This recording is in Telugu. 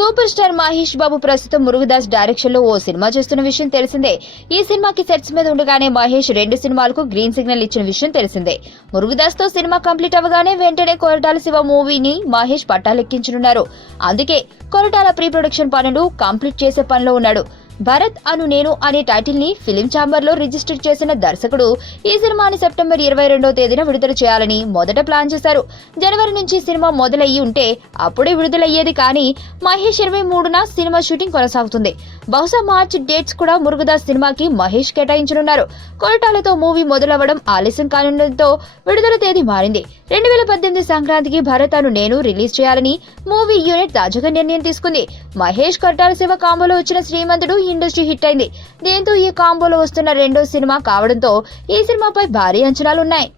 సూపర్ స్టార్ మహేష్ బాబు ప్రస్తుతం మురుగదాస్ డైరెక్షన్ లో ఓ సినిమా చేస్తున్న విషయం తెలిసిందే. ఈ సినిమాకి సెట్స్ మీద ఉండగానే మహేష్ 2 సినిమాలకు గ్రీన్ సిగ్నల్ ఇచ్చిన విషయం తెలిసిందే. మురుగదాస్ తో సినిమా కంప్లీట్ అవ్వగానే వెంటనే కొరటాల శివ మూవీని మహేష్ పట్టాలెక్కించనున్నారు. అందుకే కొరటాల ప్రీ ప్రొడక్షన్ పనులు కంప్లీట్ చేసే పనిలో ఉన్నాడు. భరత్ అను నేను అనే టైటిల్ ని ఫిలిం ఛాంబర్ లో రిజిస్టర్ చేసిన దర్శకుడు ఈ సినిమాని సెప్టెంబర్ 22వ తేదీన విడుదల చేయాలని మొదట ప్లాన్ చేశారు. జనవరి నుంచి సినిమా మొదలయ్యి ఉంటే అప్పుడే విడుదలయ్యేది, కానీ మహేష్ 23న సినిమా షూటింగ్ కొనసాగుతుంది. బహుశా మార్చి డేట్స్ కూడా మురుగదాస్ సినిమాకి మహేష్ కేటాయించనున్నారు. కొరటాలతో మూవీ మొదలవ్వడం ఆలస్యం కానుండటంతో విడుదల తేదీ మారింది. 2018 సంక్రాంతికి భరత్ అను నేను రిలీజ్ చేయాలని మూవీ యూనిట్ తాజాగా నిర్ణయం తీసుకుంది. మహేష్ కొరటాల శివ కాంబోలో వచ్చిన శ్రీమంతుడు ఇండస్ట్రీ హిట్ అయింది. దీంతో ఈ కాంబోలో వస్తున్న రెండో సినిమా కావడంతో ఈ సినిమాపై భారీ అంచనాలున్నాయి.